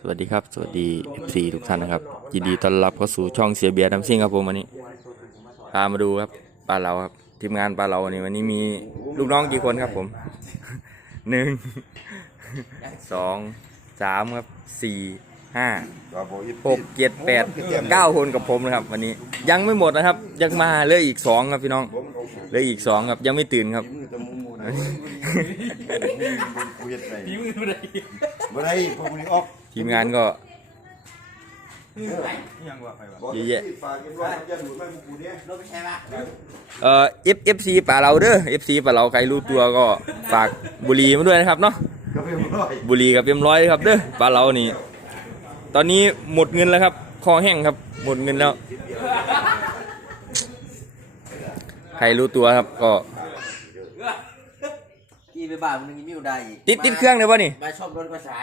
สวัสดีครับ สวัสดี FC ทุกท่านนะครับ ยินดีต้อนรับเข้าสู่ช่องเสียเบียร์ดัมซิ่งครับผมวันนี้พามาดูครับปลาเราครับทีมงานปลาเราวันนี้วันนี้มีลูกน้องกี่คนครับผม หนึ่ง สองสามครับสี่ห้าหกเจ็ดแปดเก้าคนกับผมนะครับ วันนี้ยังไม่หมดนะครับ ยังมาเหลืออีกสองครับพี่น้องเหลืออีกสองครับยังไม่ตื่นครับ บ่ได้พวกนี้ออกทีมงานก็เยอะแยะ ฝากกันว่าจะดูดไม่กูเนี่ยเอ่อ F F C ป่าเราเด้อ F C ป่าเราใครรู้ตัวก็ฝากบุรีมาด้วยนะครับเนาะก็ไม่ร้อยบุรีกับเอ็มร้อยครับเด้อป่าเรานี่ ตอนนี้หมดเงินแล้วครับ คอแห้งครับ หมดเงินแล้ว ใครรู้ตัวครับก็ ไปบ้านมันยังมิวได้อีกติดติดเครื่องเลยวะนี่มาชอบรถมาใช้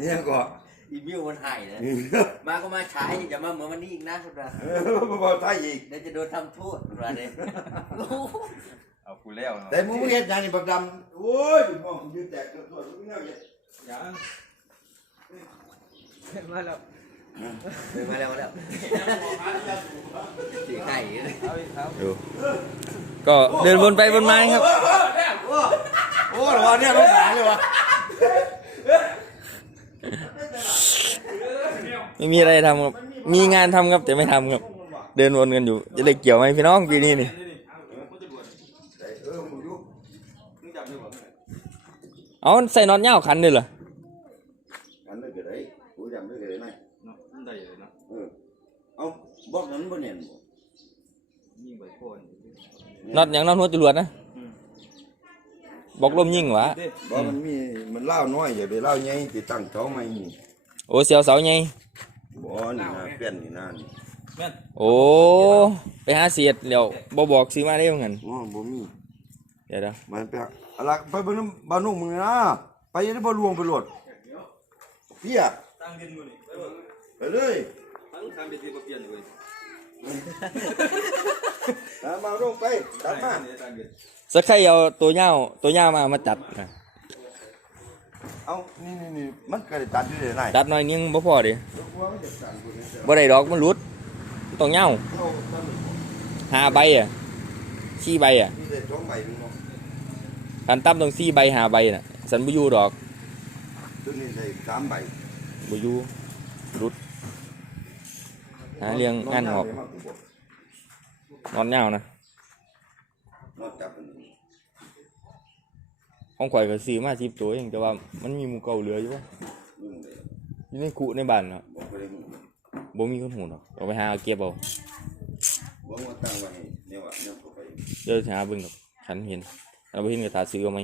เนี่ยก็อีมิวมันหายเลยมาก็มาใช้อย่ามาเหมือนวันนี้อีกนะสุดาเออบ่ไทยอีกเดี๋ยวจะโดนทำโทษสุดาเนี่ยเอากูแล้วแต่มึงเฮ็ดหยังนี่บักดำโอ้ยมึงมองยืนแตกตัวมึงแนวเฮ็ดมาแล้วมาแล้วสีไข่เลยดูก็เดินวนไปวนมาครับ โอ้ระวังเนี่ยต้องหาเลยวะไม่มีอะไรทำครับมีงานทำครับแต่ไม่ทำครับ เดินวนกันอยู่ จะได้เกี่ยวไหมพี่น้องปีนี้นี่เออมึงอยู่เอาใส่น็อตเงาคันด้วยเหรออันนี้ก็ได้กูจำได้ก็ได้ไหมเออเอาบอกนั้นบ่เนี่ยน็อตอย่างน็อตหัวจรวดนะ บอกลมยิ่งวะบ่มันมีมันเล่าน้อยอย่าไปเล่าใหญ่ติดตั้งเสาใหม่นี่โอ้เสียวเสาไงบ่นี่นะเปลี่ยนนี่นะนี่โอ้ไปหาเสียดเดี๋ยวบอบอกซื้อมาได้เหมือนกันอ๋อบ่มีเดี๋ยวเดี๋ยวมันไปอะไรไปเบิ่งน้ำบ้านนุ่งมึงนะไปยังได้บ่ลวงไปโหลดเพี่ยตั้งดินมื้อนี่ไปเลยตั้งทางดินบ่เปลี่ยนเลยตา มมาลงไปตามมาสักใครเอาตัวเงาตัวเงามามาจัดนะเอานี่นี่นี่มันก็ได้ตัดอยู่ได้ไหนจัดหน่อยนึงบ่พอดิบ่ได้ดอกมันหลุดต้องเงาเอาตั้งหาใบอะสี่ใบอะนี่ได้สองใบนึงเนาะการตั้มต้องสี่ใบหาใบน่ะสันบ่อยู่ดอกตัวนี้ได้สามใบบ่อยู่หลุด หาเรื่องงานหอบนอนเงานะนอกจากอันนี้ของข่อยก็ซื้อมา10ตัวเองแต่ว่ามันมีหมู่เก่าเหลืออยู่วะลุงเลยอยู่ในคุในบ้านเนาะบอกไปเลยมึงบ่มีคนหูดอกเอาไปหาเอาเก็บเอาบอกว่าตั้งไว้ให้เนี่ยว่าเนี่ยเข้าไปเดี๋ยวจะหาเบิ่งกับฉันเห็นเราไปเห็นกับตาซื้อเอาไหม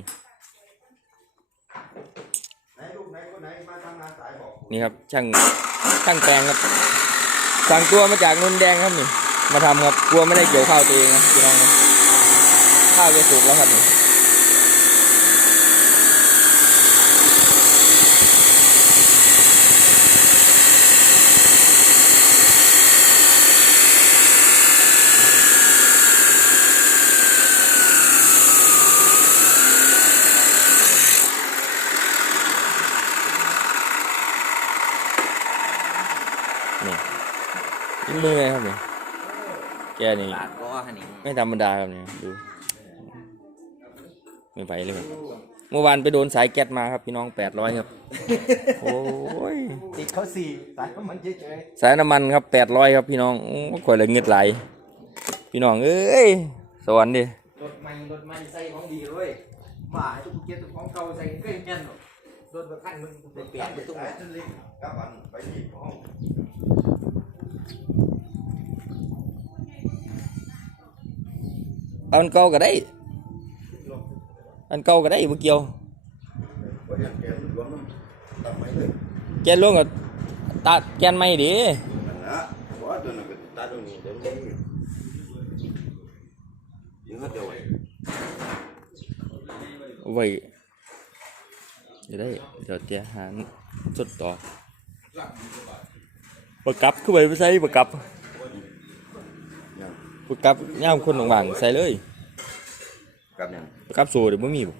ไหนลูกไหนคนไหนมาทำงานสายบอกนี่ครับช่างช่างแปลงครับ สั่งตัวมาจากนนแดงครับนี่ มาทำครับ กลัวไม่ได้เกี่ยวข้าวตัวเองนะพี่น้องนะข้าวจะสุกแล้วครับนี่นี่ ยิ้มมือเลยครับนี่แกนี่ปาดก็หันนี่ไม่ธรรมดาครับนี่ดูไม่ไหวเลยครับเมื่อวานไปโดนสายแก๊สมาครับพี่น้องแปดร้อยครับโอ้ยติดเขาสี่สายมันเฉยสายน้ำมันครับแปดร้อยครับพี่น้องโอ้ก่อยเลยเงือดไหลพี่น้องเอ้ยสวรรค์ดิรถใหม่รถใหม่ใส่ของดีเลยมาทุกเกียร์ทุกของเก่าใส่ก็ยังแน่นรถแบบขั้นมึงเป็นเปลี่ยนไปตุ้งกลับวันไปที่ห้องเอาอันเก่าก็ได้อันเก่าก็ได้บ่เกี่ยวว่าอย่างแกมันหลวงน้ำตัดไม้เลยแกนลงกับ ตัดแกนไม่ดินั่นนะว่าตัวนั้นก็ตัดตรงนี้เดี๋ยวนี้ยังเข พูดกับย่ามคนหว่างใส่เลยกับยังกับโซ่เดี๋ยวไม่มีบ่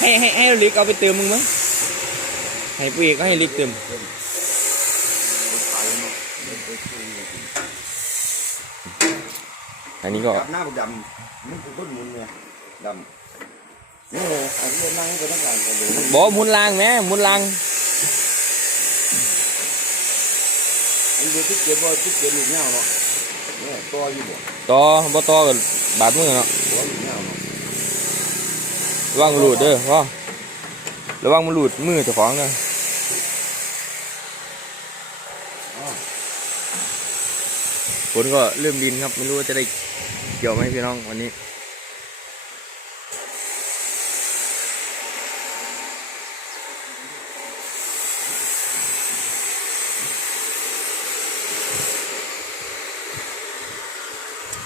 ให้ให้ให้ลิกเอาไปเติมมึงมั้งให้ปีก็ให้ลิกเติม อันนี้ก็กับหน้าบักดำมันคือคนหมุนไงดำนี่เลยอันนี้นั่งก็ต้องการกันเลยบอกหมุนลางแหม่หมุนลางอันเดียวที่เก็บบ่ที่เก็บหลุดเงาเนาะเนี่ยตัวอยู่บ่ต่อบ่ต่อกับบาดมือเนาะตัวหลุดเงาเนาะระวังมันหลุดเด้อพ่อระวังมันหลุดมือเจ้าของเด้ออ๋อ ฝ นก็เริ่มดินครับ ไม่รู้ว่าจะได้เกี่ยวไหมพี่น้องวันนี้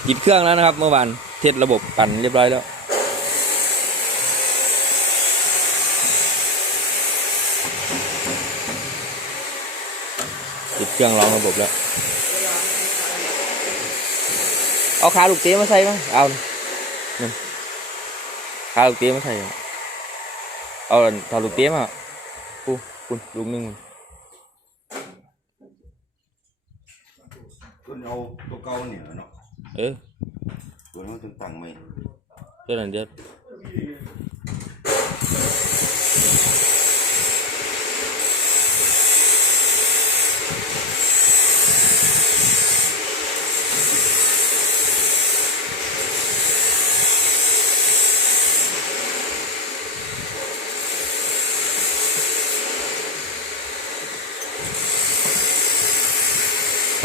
ติดเครื่องแล้วนะครับ เมื่อวานเทสระบบปั่นเรียบร้อยแล้วติดเครื่องร้องระบบแล้ว เอาขาลูกเตี้ยมาใส่มั้งเอานี่ขาลูกเตี้ยมาใส่เอาขาลูกเตี้ยมาปูคุณลูกหนึงมัน คุณเอาตัวเก่าเนี่ยเนาะ เออ ตัวนั้นถึงตั้งไหม เจ้าหน้าเดียวพ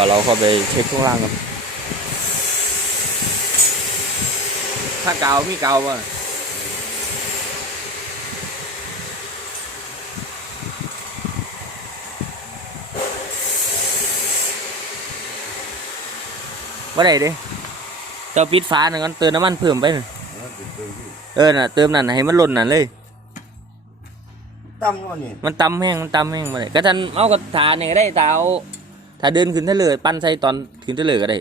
อเราเข้าไปเช็คข้างล่างครับถ้ากาวมีกาวป่ะว่าไหนดิเจ้าปิดฟ้าหนึ่งกันเติมน้ำมันเพิ่มไปน่ะแล้วติดเติมที่เออน่ะเติมนั่นน่ะให้มันหล่นนั่นเลยตั้งว่านี่มันตำแห้งมันตำแห้งมาเลยก็ท่านเอากระถาเนี่ยก็ได้ตาเอา ถ้าเดินขึ้นทะเลยปั้นใส่ตอนขึ้นทะเลยก็ได้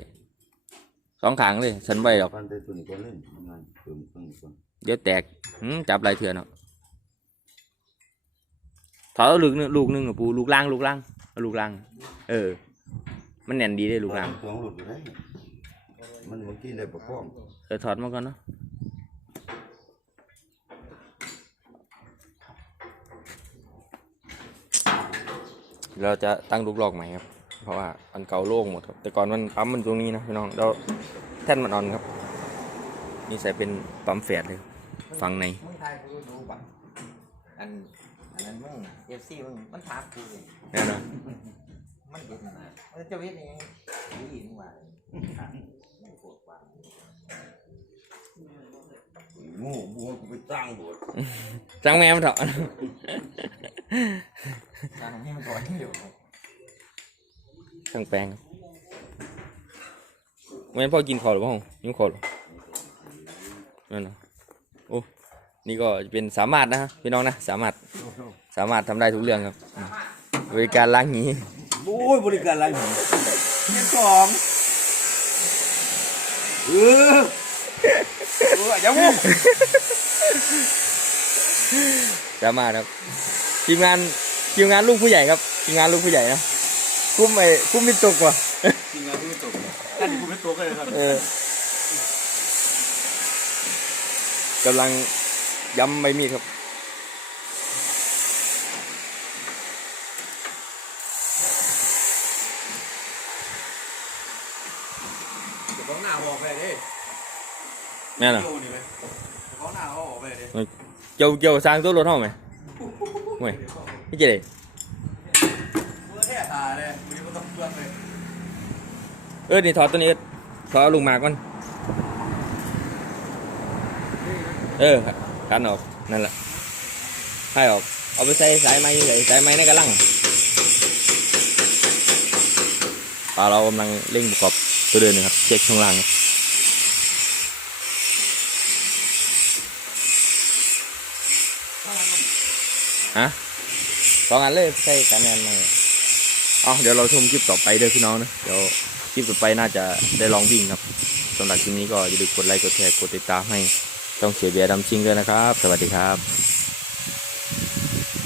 สองขางเลย ฉันไว้หรอก ปันแต่ตัวนี้ก็เล่นทำงานเติมตั้งก่อนเดี๋ยวแตกหืมจับหลายเถื่อเนาะถอยเอาลูกหนึงลูกหนึงอะปูลูกล่างลูกล่างเอาลูกล่าง เออ มันแน่นดีได้ลูกล่าง ตัวหลุดอยู่ได้มันบางทีได้ประคองเออถอดมาก่อนเนาะเราจะตั้งลูกหลอกใหม่ครับ เพราะว่าอันเก่าโล่งหมดครับ แต่ก่อนมันปั๊มมันตรงนี้นะพี่น้องเราแท่นมันอ่อนครับ นี่ใส่เป็นปั๊มแฝดเลยฟังในมึงทายกูดูบัตรอันอันนั้นมึงเอฟซีมึงมันถามกูเลยแน่นอนมันเห็นนะมันจะเห็นยังไงดีมึงว่าไม่ปวดว่าหมู่บัวกูไปตั้งบวชจังแม่มันเถอะทางนี้มันก่อนอยู่ ช่างแปลงครับแม่นพ่อกินข้าวหรือเปล่ายิ้มข้าวหรอนั่นนะโอ้นี่ก็จะเป็นสามารถนะฮะพี่น้องนะสามารถสามารถทำได้ทุกเรื่องครับอืมบริการล้างหนีโอ้ยบริการอะไรหนิเงินสองเออเอออย่ามุกสามารถครับทีมงานทีมงานลูกผู้ใหญ่ครับทีมงานลูกผู้ใหญ่นะ คุ้มไอ้คุ้มมิตกว่ะจริงนะกูไม่ตกนั่นกูไม่ตกเลยครับเออกำลังย้ำใบมีดครับของหน้าออกไปดิแม่นเหรอโยนี่ไหมของหน้าออกไปดิเกี่ยวเกี่ยวสร้างตัวรถห้องไหมห่วยนี่จะได้เมื่อแท้ตาเลยมึงก็ต้องเพื่อนเลย เออนี่ถอดตัวนี้ถอดลุงหมากมัน เออขันออกนั่นแหละให้ออก เอาไปใส่สายไม้ใส่สายไม้ในกระลังปลาเรากำลังเร่งประกอบตัวเดินนะครับเช็คช่วงล่างครับฮะสองอันเลยใส่กันแนนมาเอเดี๋ยวเราชมคลิปต่อไปเด้อพี่น้องนะ เดี๋ยว คลิปต่อไปน่าจะได้ลองวิ่งครับสำหรับคลิปนี้ก็อย่าลืมกดไลค์กดแชร์กดติดตามให้ต้องเสียเบียร์ดำชิงด้วยนะครับ สวัสดีครับ